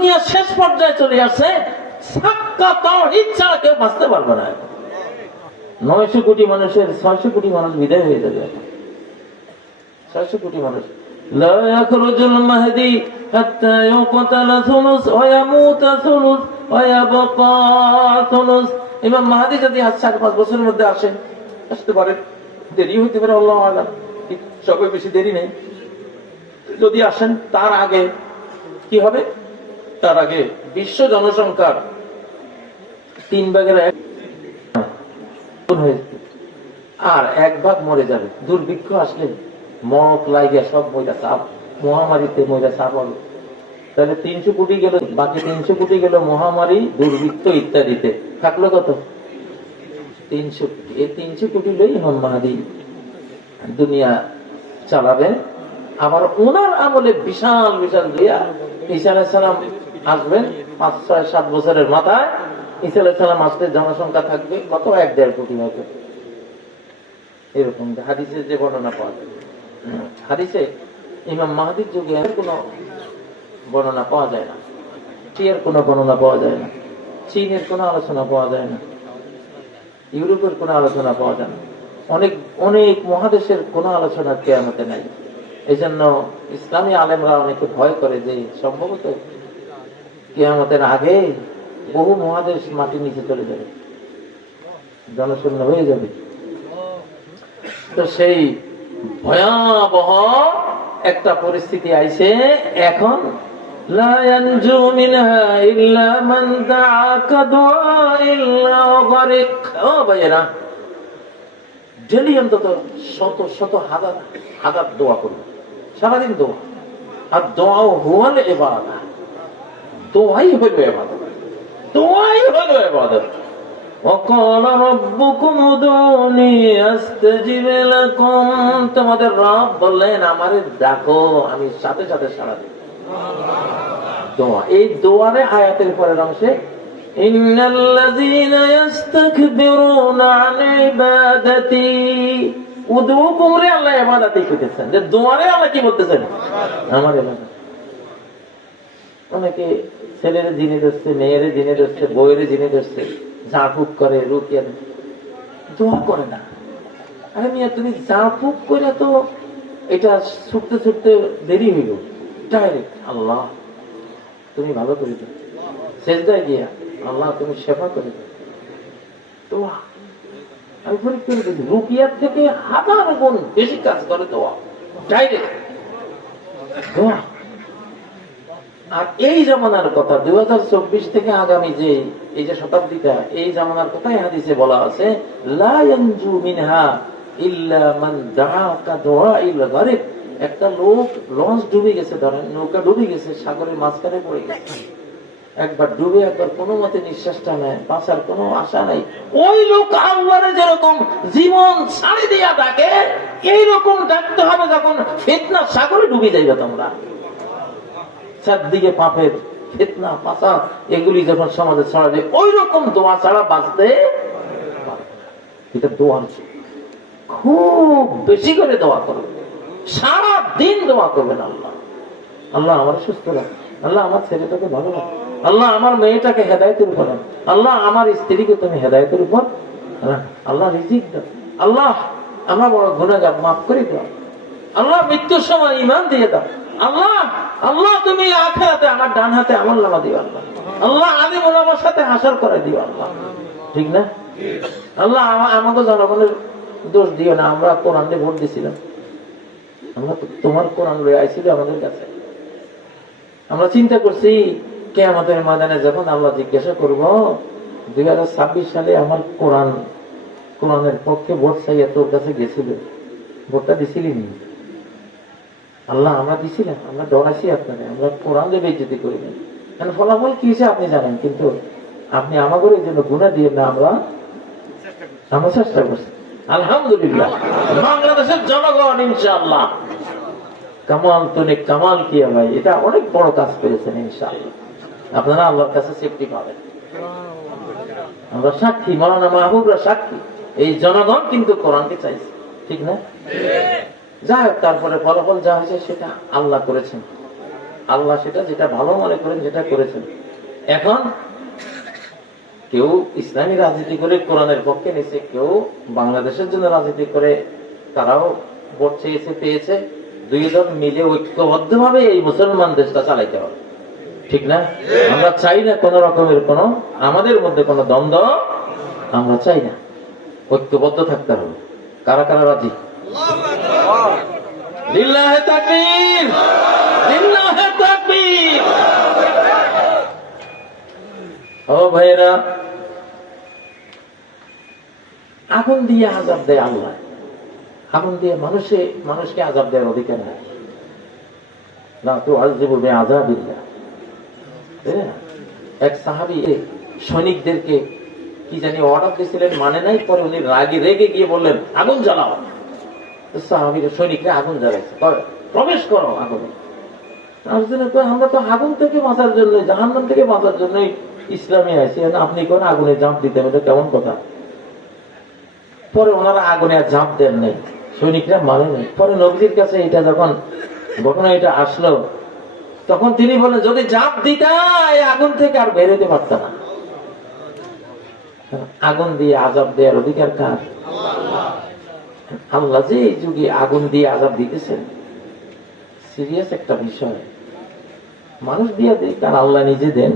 দুনিয়া শেষ পর্যায়ে চলে আসছে, সাক্কা তাওহীদ ছাড়া কেউ বাঁচতে পারবে না। 900 কোটি মানুষের 600 কোটি মানুষ বিদায় হয়ে যাবে। 600 কোটি মানুষ। লা ইয়াখরুজুল মাহদি হাত্তা ইউকতালা সুলুস ওয়া ইয়ামুতা সুলুস ওয়া ইয়াবকা সুলুস। ইমাম মাহদি যদি 4-5 বছরের মধ্যে আসতে পারে, দেরি হইতে পারে, আল্লাহু আ'লাম, সবে বেশি দেরি নেই। যদি আসেন তার আগে কি হবে? তার আগে বিশ্ব জনসংখ্যার 3/1 হয়েছে, আর 1 ভাগ মরে যাবে। দুর্ভিক্ষ আসলে মরক লাগিয়া সব ময়দা চাপ, মহামারীতে ময়দা চাপ হবে। তাহলে 300 কোটি গেল, বাকি 300 কোটি গেল মহামারী, দুর্ভিক্ষ ইত্যাদিতে। থাকলো কত? 300 কোটি। এই 300 কোটি লই ইমাম মাহদী দুনিয়া চালাবেন। আবার ওনার আমলে বিশাল বিশাল দিয়া ঈসা আলাইহিস সালাম আসবেন 5-6-7 বছরের মাথায়। ঈসা আলাইহিস সালাম আসলে জনসংখ্যা থাকবে কত? 1-1.5 কোটি হবে। এরকম হাদিসে যে বর্ণনা পাওয়া যায়। হাদিসে ইমাম মাহদীর যুগে কোনো বর্ণনা পাওয়া যায় না, রাশিয়ার কোনো বর্ণনা পাওয়া যায় না, চীনের কোনো আলোচনা পাওয়া যায় না, ইউরোপের কোনো আলোচনা পাওয়া যায় না, অনেক অনেক মহাদেশের কোনো আলোচনা কিয়ামতে নাই। এই জন্য ইসলামী আলেমরা অনেকে ভয় করে যে সম্ভবত কিয়ামতের আগে বহু মহাদেশ মাটির নিচে চলে যাবে, জনশূন্য হয়ে যাবে। তো সেই ভয়াবহ একটা পরিস্থিতি আইছে এখন। লা ইয়ানজু মিনহা ইল্লা মান দাআকা দুআইল গরিক। ও ভাইরা, ডেইলি অন্তত শত শত হাজার হাজার দোয়া করবে, সারাদিন দোয়া। আর দোয়া হুয়াল ইবাদত, দোয়াই হইল ইবাদত, দোয়াই হইল ইবাদত। وقال ربكم ادعوني استجب لكم। তোমাদের রব বললেন আমারে ডাকো, আমি সাথে সাথে সাড়া দেব। দোয়া, এই দোয়ারে আয়াতের পরের অংশে ইন্নাল্লাযীনা ইস্তাকবিরুনা আন ইবাদাতি উদুকুম, আল্লাহ ইবাদতই কইতেছেন, যে দোয়ারে আল্লাহ কি বলতেছেন? আমার ইবাদত। অনেকে ছেলেরে জিনে দিচ্ছে, মেয়েরে জিনে দিচ্ছে, বইয়েরে জিনে দিচ্ছে, ঝাড়ফুঁক করে, রুকিয়া দোয়া করে না। আরে মিয়া, তুমি ঝাড়ফুঁক করে তো এটা ছুটতে ছুটতে দেরি হইল, ডাইরেক্ট আল্লাহ তুমি ভালো করে দাও, সেজদায় গিয়া আল্লাহ তুমি সেবা করে দাও। দোয়া আমি পরীক্ষা করে দেখি, রুকিয়ার থেকে 1000 গুণ বেশি কাজ করে দোয়া, ডাইরেক্ট দোয়া। আর এই জামানার কথা 2024 থেকে আগামী যে এই যে শতাব্দীটা, এই জামানার কথাই হাদিসে বলা আছে, লা ইয়ানজু মিনহা ইল্লা মান দাআকা দুআইল গরিক। একটা লোক লঞ্চ ডুবে গেছে, ধরেন নৌকা ডুবে গেছে, সাগরের মাঝখানে পড়ে গেছে, একবার ডুবে একবার কোনো মতে নিঃশ্বাসটা নেয়, বাঁচার কোনো আশা নাই। ওই লোক আল্লাহরে যেরকম জীবন ছাড়ি দিয়া ডাকে, এইরকম ডাকতে হবে যখন ফিতনার সাগরে ডুবে যাইবে তোমরা। চারদিকে পাপের ফিতনা ফাসাদ এগুলি যখন সমাজে ছড়াবে, ওই রকম দোয়া ছাড়া বাঁচতে এটা দোয়ার খুব বেশি করে দোয়া করবে, সারা দিন দোয়া করবেন। আল্লাহ আল্লাহ আমার সুস্থ রাখ, আল্লাহ আমার ছেলেটাকে ভালো রাখ, আল্লাহ আমার মেয়েটাকে হেদায়েতের উপর রাখ, আল্লাহ আমার স্ত্রীকে তুমি হেদায়েতের উপর রাখ, আল্লাহ রিজিক দাও, আল্লাহ আমার বড় গুনাহগার মাফ করে দাও, আল্লাহ মৃত্যুর সময় ঈমান দিয়ে দাও, আল্লাহ আল্লাহ তুমি আখিরাতে আমার ডান হাতে আমলনামা দিও, আল্লাহ আল্লাহ আলিম ওলামার সাথে হাসর করে দিও, আল্লাহ ঠিক না? আল্লাহ আমাদের জনগণের দোষ দিও না, আমরা কোরআন দিয়ে ভোট দিছিলাম, আমরা তোমার কোরআন লয়ে আইছিল আমাদের কাছে। আমরা চিন্তা করছি কিয়ামতের ময়দানে যখন আল্লাহ জিজ্ঞাসা করব 2026 সালে আমার কোরআনের পক্ষে ভোট চাইয়া তোর কাছে গেছিল, ভোটটা দিছিলি নি? আল্লাহ আমরা দিছিলাম, আমরা ডরাইছি আপনাকে, আমরা কোরআন দিয়ে বেইজ্জতি করি না। কারণ ফলাফল কি হয়েছে আপনি জানেন, কিন্তু আপনি আমাদের এই জন্য গুনাহ দিয়ে না, আমরা চেষ্টা করছি। আলহামদুলিল্লাহ, বাংলাদেশের জনগণ ইনশাআল্লাহ কামাল তনে কামাল কিয়া ভাই, এটা অনেক বড় কাজ করেছেন ইনশাআল্লাহ। আপনারা আল্লাহর কাছে সেফটি পাবেন। আমরা সাক্ষী, মাওলানা মাহবুবরা সাক্ষী, এই জনগণ কিন্তু কোরআনকে চাইছে, ঠিক না? যাই হোক, তারপরে ফলাফল যা হয়েছে সেটা আল্লাহ করেছেন। আল্লাহ সেটা যেটা ভালো মনে করেন যেটা করেছেন। এখন কেউ ইসলামী রাজনীতি করে কোরআনের পক্ষে নিছে, কেউ বাংলাদেশের জন্য রাজনীতি করে, তারাও ভোট চেয়েছে, পেয়েছে। দুই দল মিলে ঐক্যবদ্ধ ভাবে এই মুসলমান দেশটা চালাইতে হবে, ঠিক না? আমরা চাই না কোন রকমের কোন আমাদের মধ্যে কোন দ্বন্দ্ব, আমরা চাই না, ঐক্যবদ্ধ থাকতে হবে। কারা কারা রাজি? লিল্লাহে তাকবীর, লিল্লাহে তাকবীর। ও ভাইরা, আগুন দিয়ে আযাব দেয় আল্লাহ, আগুন দিয়ে মানুষকে আযাব দেওয়ার অধিকার নেই। না তো আযযিবু বিআযাবিল্লাহ। এক সাহাবী সৈনিকদেরকে কি জানি অর্ডার দিয়েছিলেন, মানে নাই, পরে উনি রেগে গিয়ে বললেন আগুন জ্বালাও। সাহাবীরা সৈনিকরা আগুন জ্বালাইছে, প্রবেশ করো আগুনে। আমরা তো আগুন থেকে বাঁচার জন্য, জাহান্নাম থেকে বাঁচার জন্য ইসলামে আছি, আপনি কোন আগুনে ঝাঁপ দিতে হবে? কেমন কথা। পরে ওনারা আগুনে আর ঝাঁপ দেন নাই, সৈনিকরা মানে নাই। পরে নবীর কাছে এটা যখন ঘটনা এটা আসলো, তখন তিনি বলেন যদি ঝাঁপ দিতা এই আগুন থেকে আর বের হতে পারত না। আগুন দিয়ে আযাব দেওয়ার অধিকার কার? আল্লাহ যে এই যুগে আগুন দিয়ে আযাব দিতেছেন, সিরিয়াস একটা বিষয়। মানুষ দিয়ে দেয়, কারণ আল্লাহ নিজে দেন।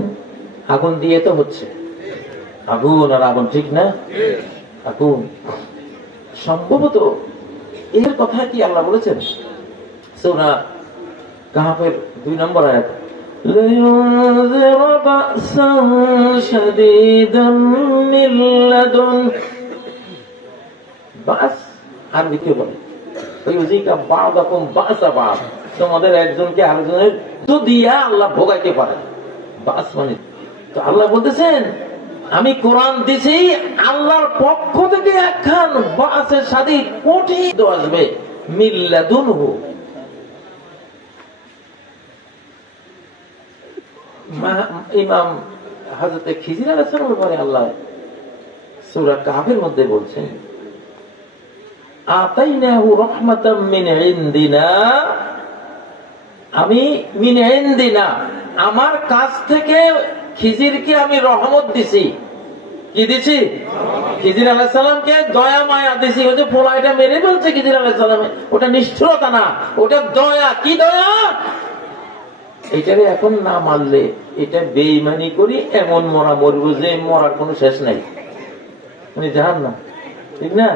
আগুন দিয়ে তো হচ্ছে, আগুন আর আগুন, ঠিক না? আগুন সম্ভবত এর কথা কি আল্লাহ বলেছেন সূরা কাহফের 2 নম্বর আয়াত, لينذر بأسا شديدا من لدن। বাস আরবিতে বলে ওয়াইউযিকা বা'দাকুম বা'সা বা'দ, তোমাদের একজনকে আরেকজনের তো দিয়া আল্লাহ ভোগাইতে পারে। বাস মানে তো আল্লাহ বলতেছেন আমি কোরআন দিছি, আল্লাহর পক্ষ থেকে একখান বাসের সাথে কঠিন আসবে মিন লাদুনহু। ইমাম হযরত খিজির আলাইহিস সালামের পরে আল্লাহ সূরা কাহফের মধ্যে বলছেন আতাইনাহু রাহমাতাম মিন ইনদিনা, আমি মিন ইনদিনা আমার কাছ থেকে খিজিরকে আমি রহমত দিছি। কি দিছি? খিজির আলাইহিস সালামকে দয়া মায়া দিছি। ওই যে পোলাইটা মেরে বলছে খিজির আলাইহিস সালামে, ওটা নিষ্ঠুরতা না, ওটা দয়া। কি দয়া? এটারে এখন না মারলে এটা বেঈমানি করি এমন মরা মরবো যে মরার কোনো শেষ নাই, উনি জাহান না, ঠিক না?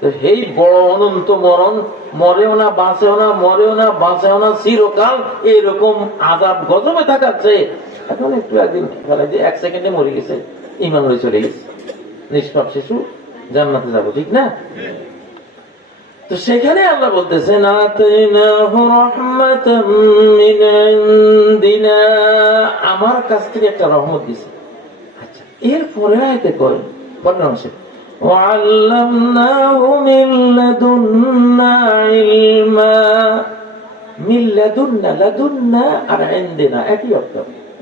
তো এই বড় অনন্ত মরণ, মরেও না বাঁচেও না, মরেও না বাঁচেও না, চিরকাল এরকম আযাব গজবে থাকাচ্ছে। এখন একটু একদিন ফেলে যে 1 সেকেন্ডে মরে গেছে, ঈমান হয়ে চলে গেছে, নিষ্পাপ শিশু জান্নাতে যাবো, ঠিক না? তো সেখানে আল্লাহ বলতেছেন আতাইনাহু রাহমাতাম মিন ইনদিনা, আমার কাছ থেকে একটা রহমত দিছি। আচ্ছা, এরপরে আয়াতে করেন পরের অংশে ওয়াল্লামনাহু মিন লাদুন্না ইলমা। মিন লাদুন্না, লাদুন্না আর ইনদিনা একই অর্থ।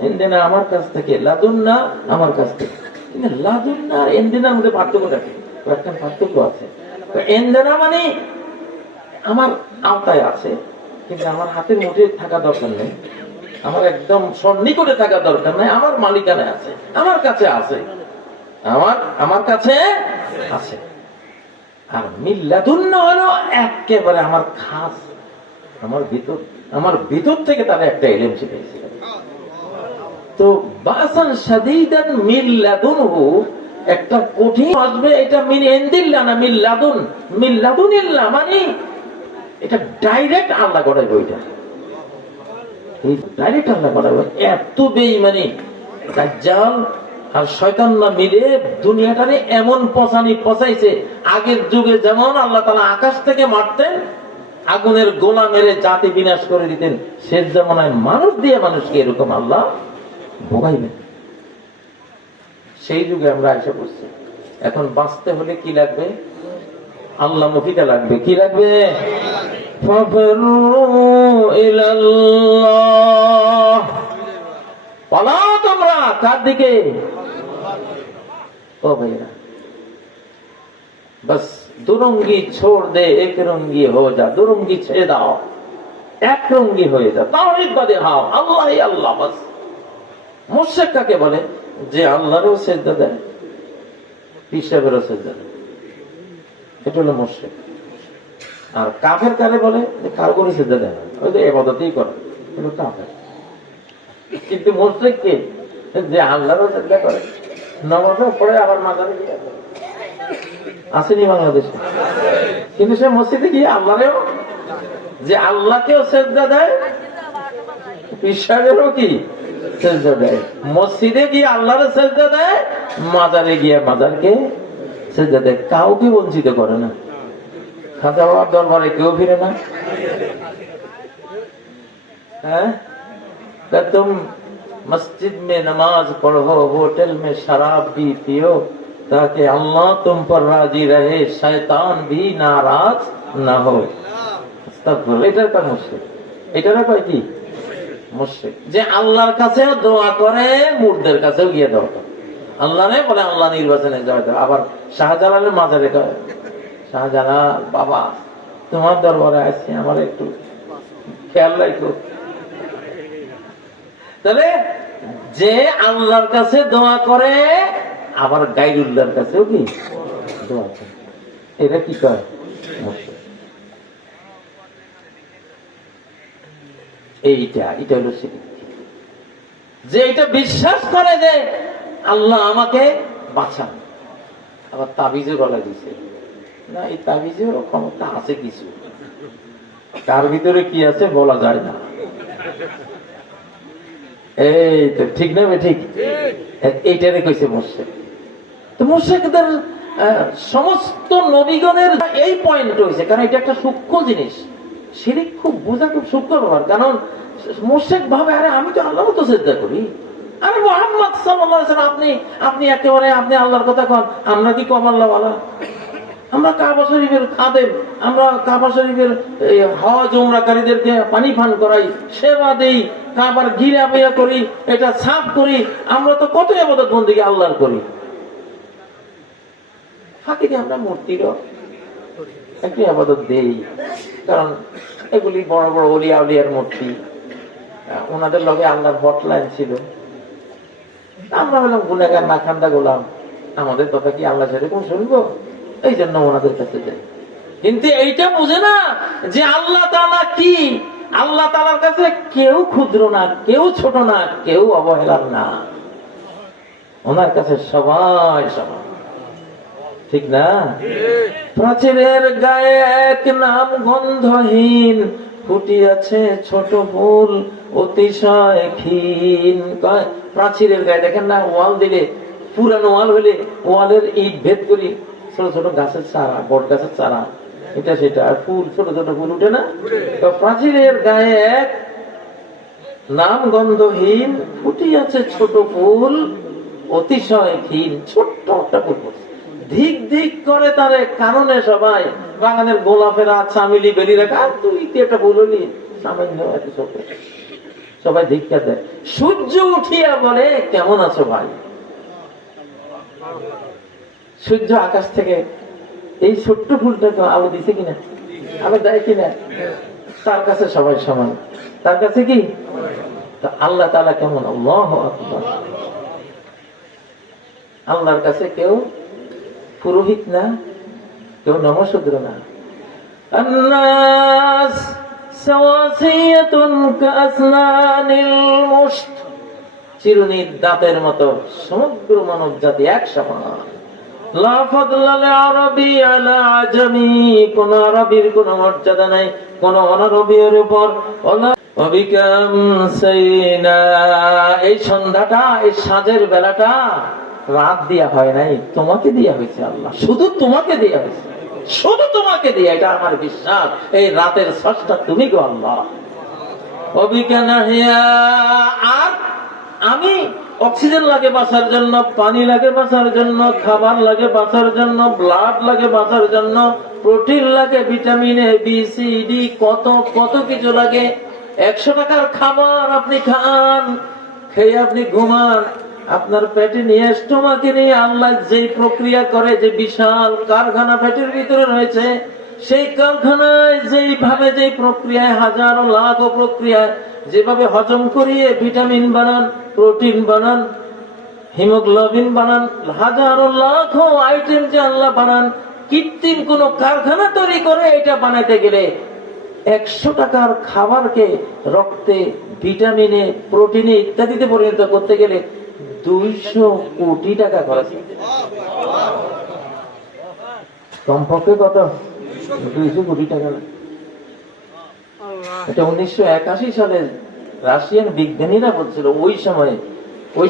ইনদিনা আমার কাছ থেকে, লাদুন্না আমার কাছ থেকে। কিন্তু লাদুন্না আর ইনদিনার মধ্যে পার্থক্য থাকে, একটা পার্থক্য আছে। ইনদিনা মানে আমার আওতায় আছে, কিন্তু আমার হাতের মুঠে থাকা দরকার নেই, আমার একদম সন্নিকটে থাকা দরকার নেই, আমার মালিকানায় আছে, আমার কাছে আছে, আমার কাছে আছে। আর মিল্লাদুন্না হলো একেবারে আমার খাস, আমার ভিতর থেকে তারা একটা ইলম শিখেছে। তো বাসান শাদীদান মিল্লাদুনহু, একটা কঠিন আসবে, এটা মিন ইনদিল্লাহ না মিল্লাদুন, মিল্লাদুনিল্লাহ মানে এটা ডাইরেক্ট আল্লাহ করাইবে। ওইটা ডাইরেক্ট আল্লাহ করাইবে। এত বেঈমানি দাজ্জাল আর শয়তানরা মিলে দুনিয়াটারে এমন পচাইছে। আগের যুগে যেমন আল্লাহ তাআলা আকাশ থেকে মারতেন, আগুনের গোলা মেরে জাতি বিনাশ করে দিতেন, শেষ জামানায় মানুষ দিয়ে মানুষকে এরকম আল্লাহ ভোগাইবেন। সেই যুগে আমরা এসে পড়ছি। এখন বাঁচতে হলে কি লাগবে? আল্লাহ মুখিটা লাগবে। কি লাগবে? পালাও তোমরা। কার দিকে? ও ভাইরা, बस दुरंगी छोड़ दे एक रंगी हो जा, दुरंगी ছেড়ে দাও। একরঙ্গি হয়ে যাও, তাওহীদবাদী হও, আল্লাহই আল্লাহ বাস। মুশরিক কাকে বলে? যে আল্লাহরও সিজদা দেয়, পীর সাহেবেরও সিজদা দেয়, এটা হলো মুশরিক। আর কাফের কারে বলে? কারো করে সিজদা দেয় না, ওই যে ইবাদতই করে, এটা কাফের। কিন্তু মুশরিক কে? যে আল্লাহরও সিজদা করে, নামাজও পড়ে, আবার মাজারে গিয়ে আসেনি বাংলাদেশে, কিন্তু সে মসজিদে গিয়ে আল্লাহরেও, যে আল্লাহকেও সিজদা দেয়, পীর সাহেবেরও কি সিজদা দেয়, মসজিদে গিয়ে আল্লাহর সিজদা দেয়, মাজারে গিয়ে মাজারকে সিজদা দেয়, কাউকে বঞ্চিত করে না। খাজা বাবার দরবারে কেউ ফিরে না। হ্যাঁ, तुम मस्जिद में नमाज पढ़ो, होटल में शराब भी पियो, ताकि अल्लाह तुम पर राजी रहे, शैतान भी नाराज ना हो। এটার কাজ মুশরিক। এটার কয় কি? মুশরিক। যে আল্লাহর কাছে দোয়া করে, মুর্দের কাছেও গিয়ে দোয়া করে। আল্লাহ নেই বলে আল্লাহ নির্বাচনে যাওয়া। আবার শাহজালালের মাজারে কয়, শাহজালাল বাবা তোমার দরবারে আসছি, আমার একটু খেয়াল রাখো। তাহলে যে আল্লাহর কাছে দোয়া করে, আবার গায়রুল্লাহর কাছেও কি দোয়া করে, এটা কি কয়? এটা হলো শিরক। যে এটা বিশ্বাস করে যে আল্লাহ আমাকে বাঁচান, আবার তাবিজও বলা দিছে না, এই তাবিজের ক্ষমতা আছে কিছু, তার ভিতরে কি আছে বলা যায় না। এই তো ঠিক না? ঠিক, এইটারে কইছে মুশরিক। তো মুশরিকদের সমস্ত নবীগণের এই পয়েন্ট হয়েছে, কারণ এটা একটা সূক্ষ্ম জিনিস। শিরক খুব বোঝা খুব সূক্ষ্ম ব্যাপার। কারণ মুশরিক ভাবে, আরে আমি তো আল্লাহর তো সিজদা করি, আরে মুহাম্মদ সাল্লাল্লাহু আলাইহি ওয়াসাল্লাম আপনি একেবারে আপনি আল্লাহর কথা কন, আমরা কি কম আল্লাহ ওয়ালা? আমরা কাবা শরীফের খাদেম, আমরা কাবা শরীফের হজ উমরাকারীদেরকে পানি পান করাই, সেবা দেই, কাবার ঘিরা পেয়া করি, এটা সাফ করি, আমরা তো কত ইবাদত বন্দেগী আল্লাহর করি। ফাঁকি দিয়ে আমরা মূর্তিরও একটু ইবাদত দেই, কারণ এগুলি বড় বড় ওলিয়া উলিয়ার মূর্তি, ওনাদের লগে আল্লাহর হটলাইন ছিল। আমরা বললাম গুনাহগার না খান্দা গোলাম, আমাদের কথা কি আল্লাহ সেরকম শুনবো? এই জন্য ওনাদের কাছে যাই। কিন্তু এইটা বুঝে না যে আল্লাহ তাআলা কি, আল্লাহ তাআলার কাছে কেউ ক্ষুদ্র না, কেউ ছোট না, কেউ অবহেলার না, ওনার কাছে সবাই সমান, ঠিক না? প্রাচীরের গায়ে এক নাম গন্ধহীন, ফুটিয়াছে ছোট ফুল অতিশয় ক্ষীণ। প্রাচীরের গায়ে দেখেন না, ওয়াল দিলে, পুরানো ওয়াল হলে ওয়ালের ইট ভেদ করি, ছোট ছোট গাছের চারা, বট গাছের চারা, এটা সেটা, আর ফুল ছোট ছোট ফুল উঠে না। তো প্রাচীরের গায়ে এক নাম গন্ধহীন, ফুটিয়াছে ছোট ফুল অতিশয় ক্ষীণ। ছোট্ট একটা ফুল, ধিক ধিক করে তারে কারণে সবাই বাগানের গোলাপেরা চামিলি বেরি রাখা, আর তুই একটা ফুল হলি সামান্য এত ছোট, সবাই ধিক্কা দেয়। সূর্য উঠিয়া বলে কেমন আছো ভাই? সূর্য আকাশ থেকে এই ছোট্ট ফুলটাকে আলো দিছে কিনা, আলো দেয় কিনা? তার কাছে সবাই সমান, তার কাছে কি? আল্লাহ তাআলা কেমন? আল্লাহু আকবার। আল্লাহর কাছে কেউ পুরোহিত না, কেউ নমশূদ্র না। আন্নাস সাওয়াসিয়াতুন কাসনানিল মুশত, চিরুনির দাঁতের মতো সমগ্র মানব জাতি এক সমান। লা ফাদলা লিআরাবি আলা আজামি, কোন আরবীর কোন মর্যাদা নাই কোন অনারবীর উপর। অবিকাম সাইনা, এই সন্ধ্যাটা, এই সাজের বেলাটা রাত দিয়া হয় নাই, তোমাকে দিয়া হয়েছে আল্লাহ, শুধু তোমাকে দিয়া হয়েছে, শুধু তোমাকে দিয়া, এটা আমার বিশ্বাস। এই রাতের স্রষ্টা তুমি গো আল্লাহ। আর আমি অক্সিজেন লাগে বাঁচার জন্য, পানি লাগে বাঁচার জন্য, খাবার লাগে বাঁচার জন্য, ব্লাড লাগে বাঁচার জন্য, প্রোটিন লাগে, vitamin A B C D, কত কত কিছু লাগে। 100 টাকার খাবার আপনি খান, খেয়ে আপনি ঘুমান, আপনার পেটে নিয়ে স্টোমাকে নিয়ে আল্লাহ যে প্রক্রিয়া করে, যে বিশাল কারখানা পেটের ভিতরে রয়েছে, সেই কারখানায় যেইভাবে যে প্রক্রিয়ায় হাজারো লাখো প্রক্রিয়ায় যেভাবে হজম করিয়ে ভিটামিন বানান, প্রোটিন বানান, হিমোগ্লোবিন বানান, হাজারো লাখো আইটেম যে আল্লাহ বানান, কৃত্রিম কোন কারখানা তৈরি করে এটা বানাইতে গেলে 100 টাকার খাবারকে রক্তে, ভিটামিনে, প্রোটিনে ইত্যাদিতে পরিণত করতে গেলে 200 কোটি টাকা খরচ। কমপক্ষে কত? 200 কোটি টাকা। এটা 1981 সালে রাশিয়ান বিজ্ঞানীরা বলছিল, ওই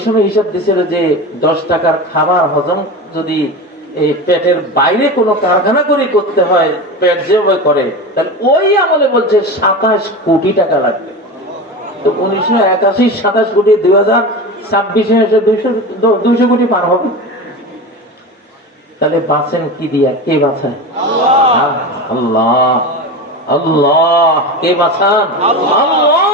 সময় হিসাব দিছিল যে 10 টাকার খাবার হজম যদি এই পেটের বাইরে কোনো কারখানা করে করতে হয়, পেট যেভাবে করে, তাহলে ওই আমলে বলছে 27 কোটি টাকা লাগবে। তো 1981 27 কোটি, 2026 এসে 200 কোটি পার হবে। তাহলে বাঁচেন কি দিয়া? কে বাঁচায়? আল্লাহ। আল্লাহ কে বাঁচান? আল্লাহ।